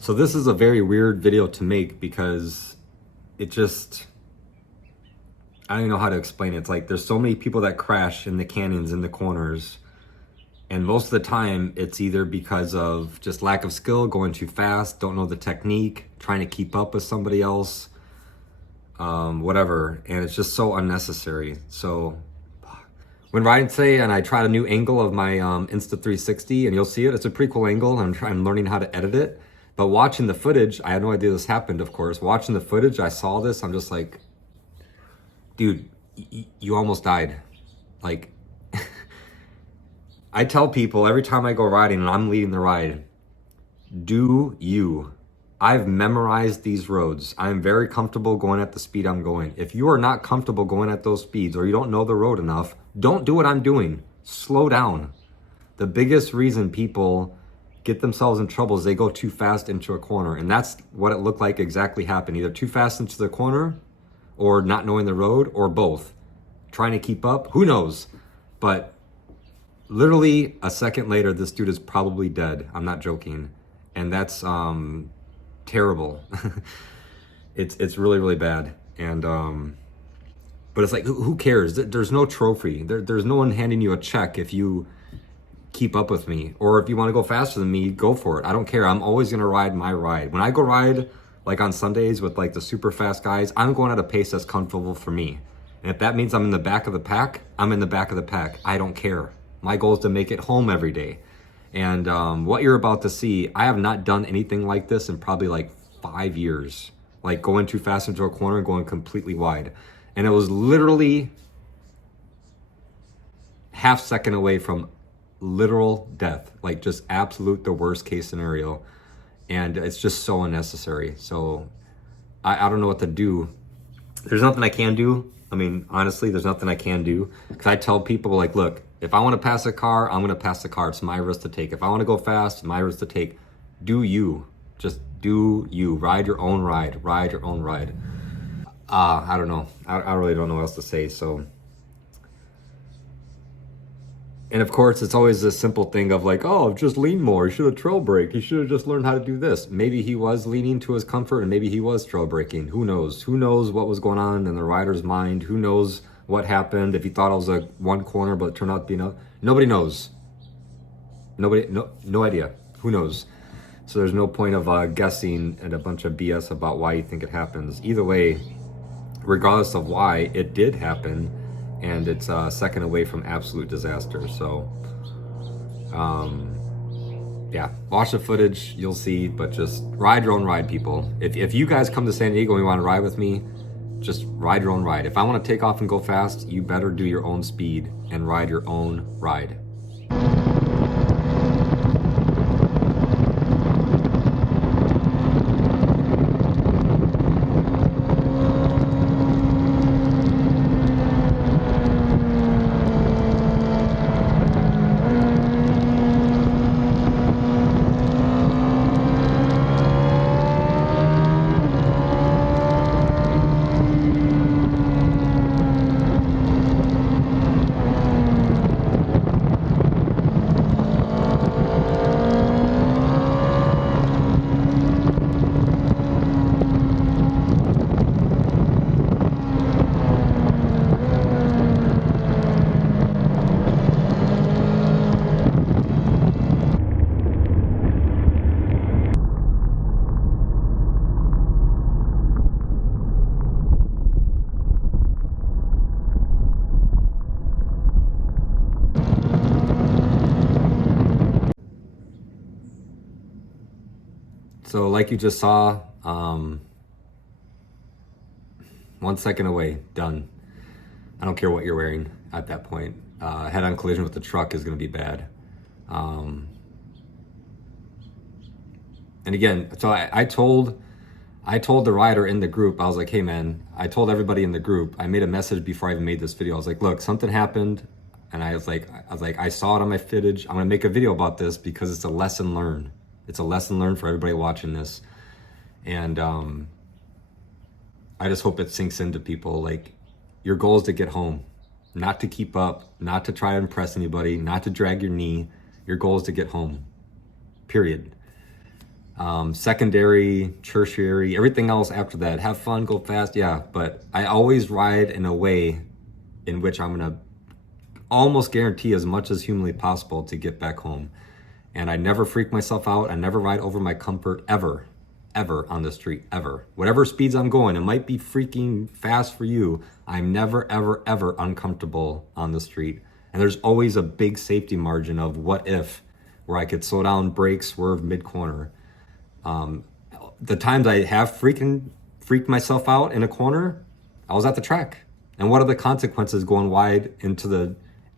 So this is a very weird video to make because it just, I don't even know how to explain it. It's like there's so many people that crash in the canyons, in the corners, and most of the time it's either because of just lack of skill, going too fast, don't know the technique, trying to keep up with somebody else, whatever, and it's just so unnecessary. So when riding today, and I tried a new angle of my Insta360, and you'll see it, it's a pretty cool angle. I'm learning how to edit it. But watching the footage, I had no idea this happened, of course. Watching the footage, I saw this, I'm just like, dude, you almost died. Like, I tell people every time I go riding and I'm leading the ride, do you. I've memorized these roads. I'm very comfortable going at the speed I'm going. If you are not comfortable going at those speeds or you don't know the road enough, don't do what I'm doing. Slow down. The biggest reason people get themselves in trouble is they go too fast into a corner. And that's what it looked like exactly happened. Either too fast into the corner or not knowing the road or both. Trying to keep up, who knows? But literally a second later, this dude is probably dead. I'm not joking. And that's terrible. It's really, really bad. And but it's like, who cares? There's no trophy. There's no one handing you a check if you keep up with me, or if you want to go faster than me, go for it. I don't care. I'm always gonna ride my ride. When I go ride, like on Sundays with like the super fast guys, I'm going at a pace that's comfortable for me. And if that means I'm in the back of the pack, I'm in the back of the pack. I don't care. My goal is to make it home every day. And what you're about to see, I have not done anything like this in probably like 5 years. Like going too fast into a corner and going completely wide. And it was literally half second away from literal death. Like just absolute the worst case scenario. And it's just so unnecessary. So I don't know what to do. There's nothing I can do. I mean, honestly, there's nothing I can do. Because I tell people, like, look, if I want to pass a car, I'm going to pass the car. It's my risk to take. If I want to go fast, it's my risk to take. Do you. Just do you. Ride your own ride. Ride your own ride. I don't know. I really don't know what else to say. So, and of course, it's always this simple thing of like, oh, just lean more. You should have trail brake. You should have just learned how to do this. Maybe he was leaning to his comfort and maybe he was trail braking. Who knows? Who knows what was going on in the rider's mind? Who knows what happened? If he thought it was a one corner, but it turned out to be another. Nobody knows. No idea. Who knows? So there's no point of guessing and a bunch of BS about why you think it happens. Either way, regardless of why, it did happen. And it's a second away from absolute disaster. So, yeah, watch the footage, you'll see, but just ride your own ride, people. If you guys come to San Diego and you want to ride with me, just ride your own ride. If I want to take off and go fast, you better do your own speed and ride your own ride. So like you just saw, 1 second away, done. I don't care what you're wearing at that point. Head-on collision with the truck is going to be bad. And again, so I told the rider in the group, I was like, hey man, I told everybody in the group, I made a message before I even made this video. I was like, look, something happened. And I was like, I saw it on my footage. I'm going to make a video about this because it's a lesson learned. It's a lesson learned for everybody watching this. And I just hope it sinks into people. Like, your goal is to get home, not to keep up, not to try to impress anybody, not to drag your knee. Your goal is to get home, period. Secondary, tertiary, everything else after that. Have fun, go fast, yeah. But I always ride in a way in which I'm gonna almost guarantee as much as humanly possible to get back home. And I never freak myself out. I never ride over my comfort ever, ever on the street, ever. Whatever speeds I'm going, it might be freaking fast for you. I'm never, ever, ever uncomfortable on the street. And there's always a big safety margin of what if, where I could slow down, brake, swerve mid-corner. The times I have freaked myself out in a corner, I was at the track. And what are the consequences going wide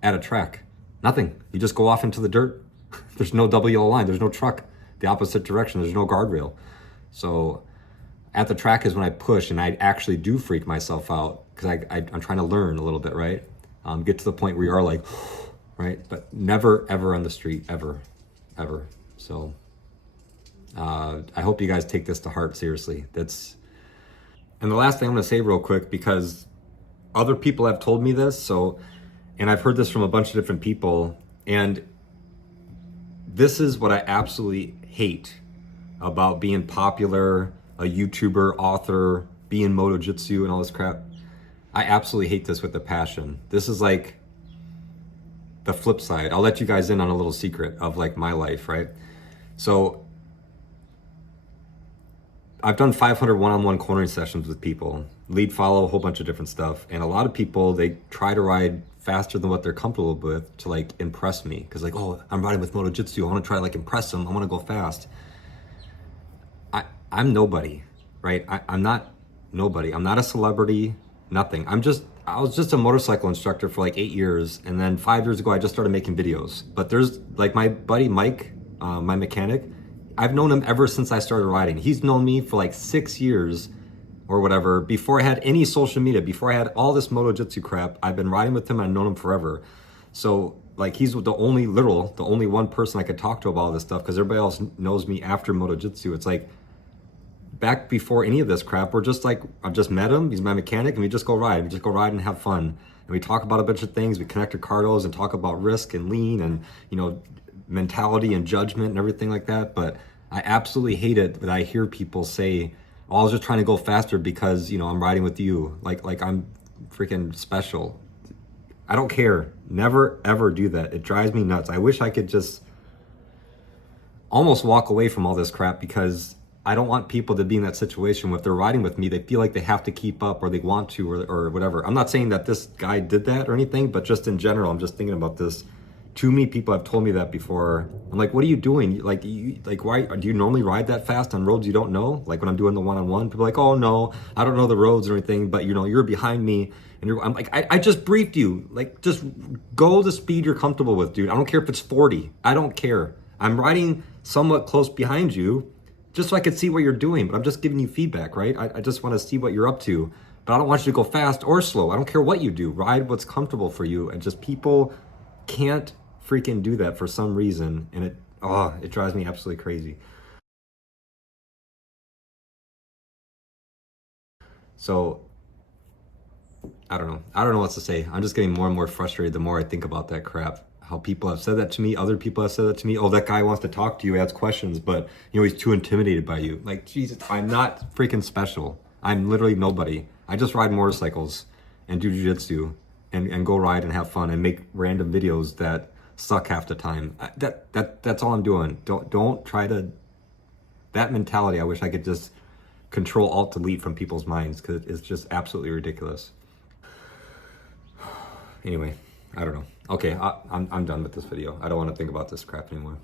at a track? Nothing. You just go off into the dirt. There's no double yellow line. There's no truck the opposite direction. There's no guardrail. So at the track is when I push and I actually do freak myself out because I'm trying to learn a little bit, right? Get to the point where you are like, right? But never, ever on the street, ever, ever. So I hope you guys take this to heart seriously. And the last thing I'm going to say real quick, because other people have told me this, and I've heard this from a bunch of different people, and this is what I absolutely hate about being popular, a YouTuber, author, being MotoJitsu and all this crap. I absolutely hate this with a passion. This is like the flip side. I'll let you guys in on a little secret of like my life, right? So I've done 500 one-on-one cornering sessions with people, lead, follow, a whole bunch of different stuff. And a lot of people, they try to ride faster than what they're comfortable with to like impress me. Cause like, oh, I'm riding with MotoJitsu. I want to try to like impress them. I want to go fast. I'm nobody, right? I'm not nobody. I'm not a celebrity, nothing. I was just a motorcycle instructor for like 8 years. And then 5 years ago, I just started making videos. But there's like my buddy, Mike, my mechanic, I've known him ever since I started riding. He's known me for like 6 years or whatever. Before I had any social media, before I had all this MotoJitsu crap, I've been riding with him and I've known him forever. So like he's the only one person I could talk to about all this stuff because everybody else knows me after MotoJitsu. It's like back before any of this crap, we're just like, I've just met him, he's my mechanic, and we just go ride. We just go ride and have fun. And we talk about a bunch of things. We connect Ricardos and talk about risk and lean and, you know, mentality and judgment and everything like that. But I absolutely hate it that I hear people say, oh, I was just trying to go faster because, you know, I'm riding with you. Like I'm freaking special. I don't care. Never, ever do that. It drives me nuts. I wish I could just almost walk away from all this crap because I don't want people to be in that situation where if they're riding with me, they feel like they have to keep up or they want to or whatever. I'm not saying that this guy did that or anything, but just in general, I'm just thinking about this. Too many people have told me that before. I'm like, what are you doing? Like, why do you normally ride that fast on roads you don't know? Like when I'm doing the one-on-one, people are like, oh no, I don't know the roads or anything, but you know, you're behind me. And I'm like, I just briefed you. Like, just go the speed you're comfortable with, dude. I don't care if it's 40. I don't care. I'm riding somewhat close behind you just so I could see what you're doing, but I'm just giving you feedback, right? I just want to see what you're up to, but I don't want you to go fast or slow. I don't care what you do. Ride what's comfortable for you. And just people can't freaking do that for some reason. And it drives me absolutely crazy. So I don't know. I don't know what to say. I'm just getting more and more frustrated the more I think about that crap. How people have said that to me, other people have said that to me. Oh, that guy wants to talk to you, asks questions, but you know, he's too intimidated by you. Like, Jesus, I'm not freaking special. I'm literally nobody. I just ride motorcycles and do jiu-jitsu and go ride and have fun and make random videos that suck half the time. That's all I'm doing. Don't try to, that mentality, I wish I could just control alt delete from people's minds because it's just absolutely ridiculous. Anyway, I don't know. Okay, I'm done with this video. I don't want to think about this crap anymore.